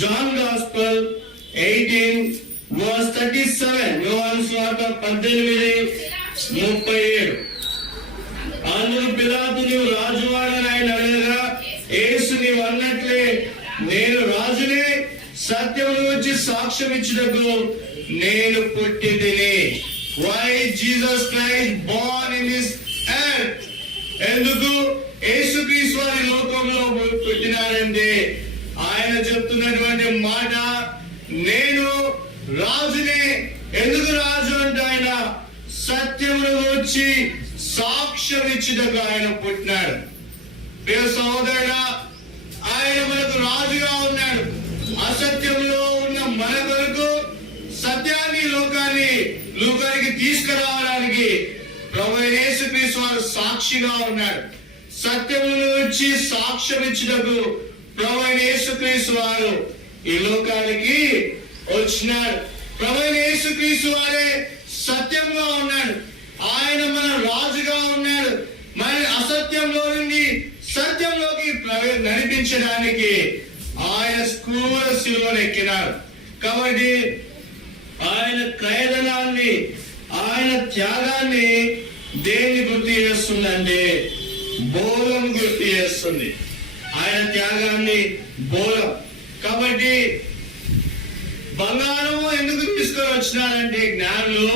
John gospel 18 verse 37. యోహాను సువార్త 18:37. అందుకు పిలాతు నీవు రాజువాడని ఆయన అడగగా యేసు నీవు అన్నట్లే నేను రాజునే, సత్యమును వచ్చి సాక్ష్యం ఇచ్చుటకు నేను పుట్టితిని. Why Jesus Christ born in this earth? ఎందుకు యేసుక్రీస్తు వారి లోకంలో పుట్టినారంటే ఆయన చెప్తున్నటువంటి మాట, నేను రాజునే. ఎందుకు రాజు అంటే ఆయన సత్యమును వచ్చి సాక్ష్యం ఇచ్చుటకు ఆయన పుట్టినాడు. ప్రియ సహోదరుడా, ఆయన మనకు రాజుగా ఉన్నాడు. అసత్యంలో ఉన్న మన కొరకు సత్యాన్ని లోకానికి తీసుకురావడానికి ప్రభువైన యేసుక్రీస్తు వారు సాక్షిగా ఉన్నాడు. సత్యమును వచ్చి సాక్ష్యం ఇచ్చుటకు ప్రభువైన యేసుక్రీస్తు వారు ఈ లోకానికి వచ్చినాడు. ప్రభువైన యేసుక్రీస్తు వారే సత్యంగా ఉన్నాడు. ఆయన మన రాజుగా ఉన్నాడు. మన అసత్యంలో నుండి సత్యంలోకి నడిపించడానికి ఆయన క్రూర శిలువను ఎక్కినాడు. కాబట్టి ఆయన ఖైదనాన్ని, ఆయన త్యాగాన్ని దేన్ని గుర్తు చేస్తుందంటే బోలం గుర్తు చేస్తుంది. ఆయన త్యాగాన్ని బోలం. కాబట్టి బంగారము ఎందుకు తీసుకొని వచ్చినారంటే జ్ఞానులు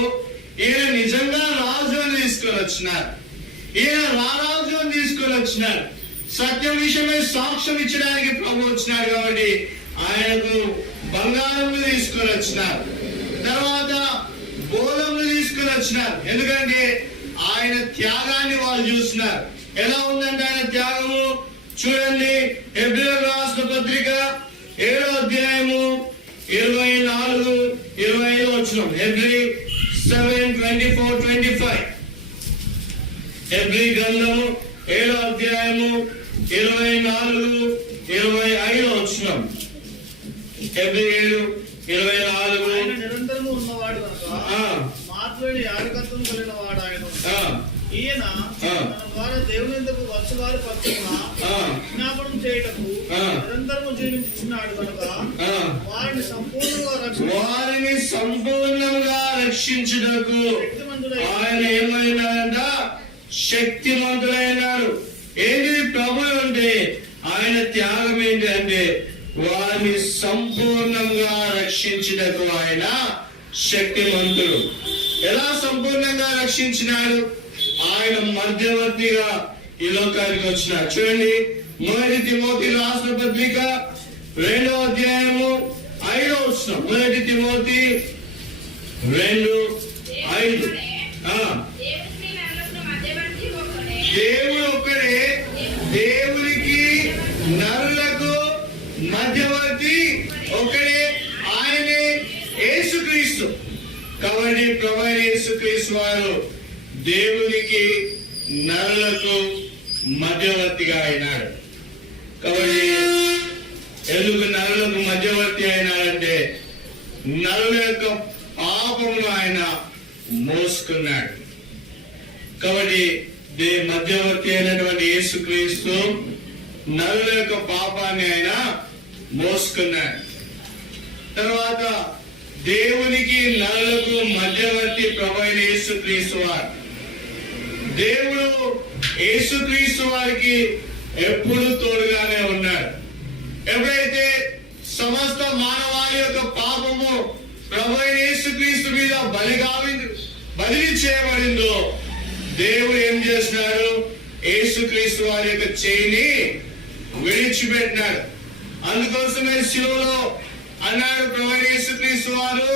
ఈయన నిజంగా రాజు అని తీసుకొని వచ్చినారు. ఈయన రారాజు అని తీసుకొని వచ్చినారు. సత్యం విషయమై సాక్ష్యం ఇచ్చడానికి ప్రభు వచ్చినాడు. కాబట్టి ఆయనకు బంగారం తీసుకొని వచ్చినారు. తర్వాత బోలంను తీసుకొని వచ్చినారు. ఎందుకంటే ఆయన త్యాగాన్ని వాళ్ళు చూస్తున్నారు. ఎలా ఉందంటే ఆయన త్యాగము చూడండి. హెబ్రీయులకు రాసిన పత్రిక 7వ అధ్యాయము 24-25 వచనం. హెబ్రీ 7:24-25. హెబ్రీ గ్రంథము 7వ అధ్యాయము 24-25 వచనం. హెబ్రీ 7:24. ఆయన నిరంతరము ఉన్నవాడు కనుక మాత్రమే యాజకత్వం కలిగిన వాడు ఆయన. ఈయన తన ద్వారా దేవుని ఎందుకు వరుసవారి పక్షమున జ్ఞాపనం చేయటకు నిరంతరము జీవించున్నాడు కనుక వారిని సంపూర్ణంగా రక్షించుటకు ఆయన ఏమైనాడంట, శక్తిమంతుడైనాడు. ఏంటి ప్రభు అంటే ఆయన త్యాగం ఏంటి అంటే వారిని సంపూర్ణంగా రక్షించుటకు ఆయన శక్తిమంతుడు. ఎలా సంపూర్ణంగా రక్షించినాడు? ఆయన మధ్యవర్తిగా ఈ లోకానికి వచ్చినాడు. చూడండి, 1 తిమోతి రాసిన పత్రిక 2వ అధ్యాయము 5వ వచనం. 1 తిమోతి 2:5. దేవుడు ఒక్కడే ఒకడే, ఆయనే యేసుక్రీస్తు. కాబట్టి ప్రభువైన యేసుక్రీస్తు వారు దేవునికి నరులకు మధ్యవర్తిగా అయినాడు. కాబట్టి ఎందుకు నరులకు మధ్యవర్తి అయినాడంటే నరుల యొక్క పాపము ఆయన మోసుకున్నాడు. కాబట్టి మధ్యవర్తి అయినటువంటి యేసుక్రీస్తు నరుల యొక్క పాపాన్ని ఆయన మోసుకున్నాడు. తర్వాత దేవునికి నరులకు మధ్యవర్తి ప్రభువైన యేసుక్రీస్తు వారు. దేవుడు యేసుక్రీస్తు వారికి ఎప్పుడు తోడుగానే ఉన్నాడు. ఎప్పుడైతే సమస్త మానవాళి యొక్క పాపము ప్రభువైన యేసుక్రీస్తు మీద బదిలీ చేయబడిందో దేవుడు ఏం చేస్తున్నాడు? యేసుక్రీస్తు వారి యొక్క చేయిని విడిచిపెట్టినాడు. అందుకోసమే శిలువలో అన్నాడు ప్రభువైన యేసుక్రీస్తు వారు,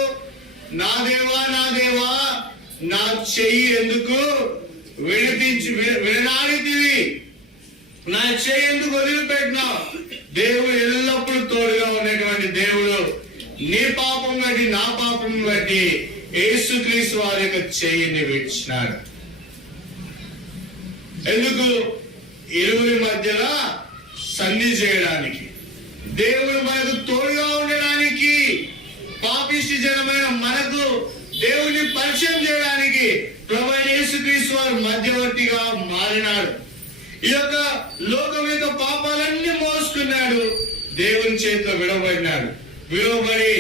నా దేవా నా దేవా నా చెయ్యి ఎందుకు విడనాడితివి, నా చెయ్యి ఎందుకు వదిలిపెట్టినావు? దేవుడు ఎల్లప్పుడూ తోడుగా ఉన్నటువంటి దేవుడు నీ పాపం బట్టి నా పాపం బట్టి యేసుక్రీస్తు వారి యొక్క చెయ్యిని విడిచినాడు. ఎందుకు? ఇరువురి మధ్యలో సంధి చేయడానికి, దేవుడు మనకు తోడుగా ఉండడానికి, పాపిష్టి జనమైన మనకు దేవుని పరిచయం చేయడానికి ప్రభువైన యేసుక్రీస్తు వారు మధ్యవర్తిగా మారినాడు. ఈ యొక్క లోకం యొక్క పాపాలన్నీ మోసుకున్నాడు, దేవుని చేతిలో విడవబడి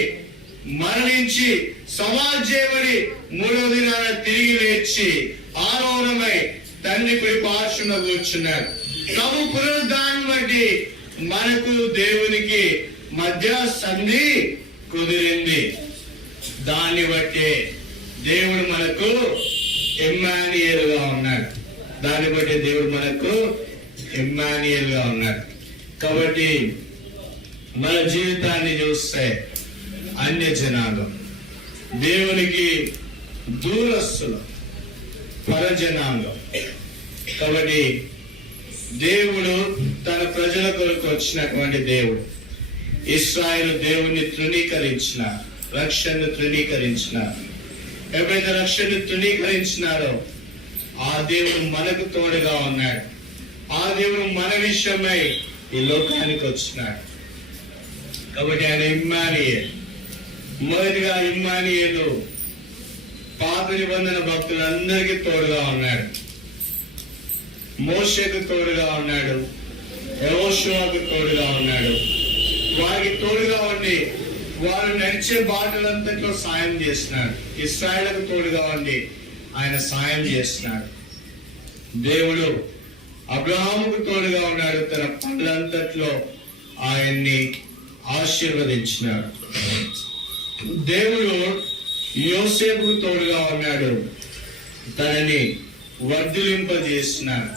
మరణించి సమాధి చేయబడి మూడవ దినాన తిరిగి లేచి ఆరోహణమై తండ్రి కుడి పార్శ్వమున కూర్చున్నాడు. ప్రభు పునరుద్ధానం బట్టి మనకు దేవునికి మధ్య సంధి కుదిరింది. దాన్ని బట్టి దేవుడు మనకు ఇమ్మానుయేల్ గా ఉన్నాడు. దాన్ని బట్టి దేవుడు మనకు ఇమ్మానుయేల్ గా ఉన్నాడు. కాబట్టి మన జీవితాన్ని చూస్తే అన్య జనాలు, దేవునికి దూరస్తులు, పరజనాంగం. కాబట్టి దేవుడు తన ప్రజల కొరకు వచ్చినటువంటి దేవుడు. ఇశ్రాయేలు దేవుణ్ణి తృణీకరించిన, రక్షణను తృణీకరించిన, ఎప్పుడైతే రక్షణను తృణీకరించినారో ఆ దేవుడు మనకు తోడుగా ఉన్నాడు. ఆ దేవుడు మన విషయమై ఈ లోకానికి వచ్చినాడు. కాబట్టి ఆయన ఇమ్మానుయేల్. మొదటిగా ఇమ్మానుయేలు పాత నిబంధన భక్తులందరికీ తోడుగా ఉన్నాడు. మోషేకు తోడుగా ఉన్నాడు, యెహోషువకు తోడుగా ఉన్నాడు. వారికి తోడుగా ఉండి వారు నడిచే బాటలంతట్లో సాయం చేస్తున్నాడు. ఇశ్రాయేలుకు తోడుగా ఉండి ఆయన సాయం చేస్తున్నాడు. దేవుడు అబ్రహాముకు తోడుగా ఉన్నాడు, తన పనులంతట్లో ఆయన్ని ఆశీర్వదించినాడు. దేవుడు యోసేపుకు తోడుగా ఉన్నాడు, తనని వర్ధిలింపజేసినాడు.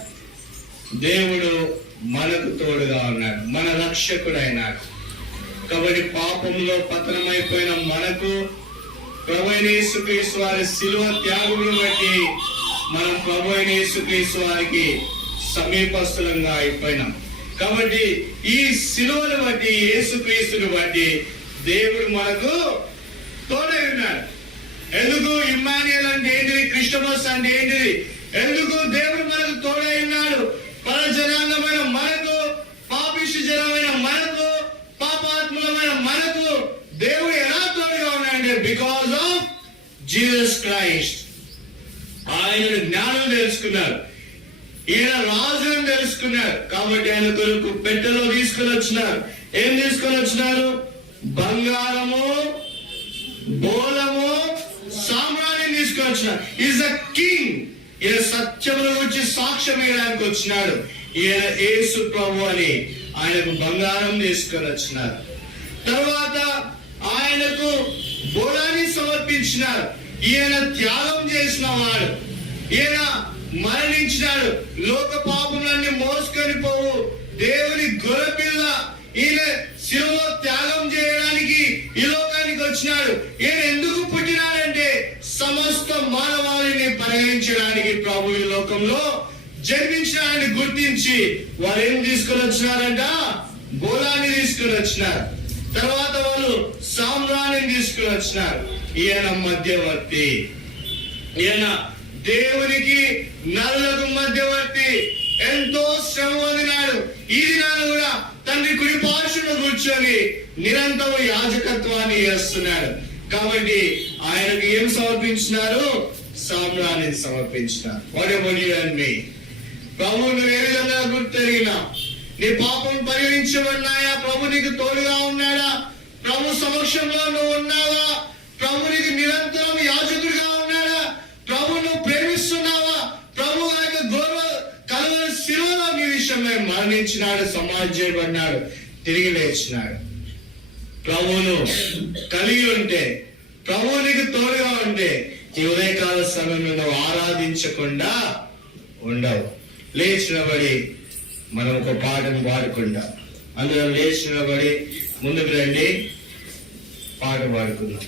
దేవుడు మనకు తోడుగా ఉన్నాడు, మన రక్షకుడైనాడు. కాబట్టి పాపంలో పతనమైపోయిన మనకు ప్రభువైన యేసుక్రీస్తు వారి శిలువ త్యాగమును బట్టి మనం ప్రభువైన యేసుక్రీస్తు వారికి సమీపస్తులంగా అయిపోయినాం. కాబట్టి ఈ శిలువను బట్టి, యేసుక్రీస్తుని బట్టి దేవుడు మనకు తోడై ఉన్నాడు. ఎందుకు? ఇమ్మానుయేల్ అంటే ఏంటిది? క్రిస్టమస్ అంటే ఏంటిది? ఎందుకు దేవుడు మనకు తోడై ఉన్నాడు? పరజనాంగమైన మనకు, పాపిష్టి జనమైన మనకు, పాపాత్ములమైన మనకు దేవుడు ఎలా తోడుగా ఉన్నాడంటే బికాస్ ఆఫ్ జీసస్ క్రైస్ట్. ఆయన జ్ఞానం తెలుసుకున్నారు, ఈయన రాజును తెలుసుకున్నారు. కాబట్టి ఆయన కొరకు పెట్టెలో తీసుకొని వచ్చినారు. ఏం తీసుకొని వచ్చినారు? బంగారము, బోలము, సామ్రాణ్యం తీసుకొని వచ్చినారు. Is a king. ఈయన సత్యమును గురించి సాక్ష్యం వేయడానికి వచ్చినాడు. ఈయన యేసు ప్రభు అని ఆయనకు బంగారం తీసుకొని వచ్చినారు. తర్వాత ఆయనకు బోలాన్ని సమర్పించినారు. ఈయన త్యాగం చేసిన వాడు, ఈయన మరణించినాడు. లోక పాపములన్నీ మోసుకొని పోవు దేవుని గొర్రెపిల్ల. ఈయన శిలువలో త్యాగం చేయడానికి ఈ లోకానికి వచ్చినాడు. ఈయన ఎందుకు పుట్టినాడంటే సమస్త మానవాళిని పరిగణించడానికి ప్రభు ఈ లోకంలో జన్మించడాన్ని గుర్తించి వారు ఏం తీసుకొని వచ్చినారంట? బోలాన్ని తీసుకొని వచ్చినారు. తర్వాత వాళ్ళు సామ్రాన్ని తీసుకుని వచ్చినారు. ఈయన మధ్యవర్తి, ఈయన దేవునికి నరులకు మధ్యవర్తి. ఎంతో శ్రమ పొందినాడు. ఈ దినాలు కూడా తండ్రి కుడి పార్శ్వన కూర్చొని నిరంతరం యాజకత్వాన్ని చేస్తున్నాడు. కాబట్టి ఆయనకు ఏం సమర్పించినారు? సామ్రాన్ని సమర్పించినారు. వాట్ అబౌట్ యు అండ్ మీ? ప్రభు నువ్వు ఏ విధంగా గుర్తెరిగినా? నీ పాపం పరిగణించబడినాయా? ప్రభు నీకు తోడుగా ఉన్నాడా? ప్రభు సమక్షంలో నువ్వు ఉన్నావా? ప్రభు నీకు నిరంతరం యాజకుడిగా ఉన్నాడా? ప్రభు నువ్వు ప్రేమిస్తున్నావా? ప్రభు యొక్క గౌరవ కలవరి శిలువలో నీ విషయమై మరణించినాడు, సమాధి చేయబడినాడు, తిరిగి లేచినాడు. ప్రభువును కలిగి ఉంటే, ప్రభువు నీకు తోడుగా ఉంటే ఈ ఉదయకాల సమయంలో నువ్వు ఆరాధించకుండా ఉండవు. లేచినబడి మనం ఒక పాటను పాడుకుందాం. అందులో లేచినబడి ముందుకు రండి, పాట పాడుకుందాం.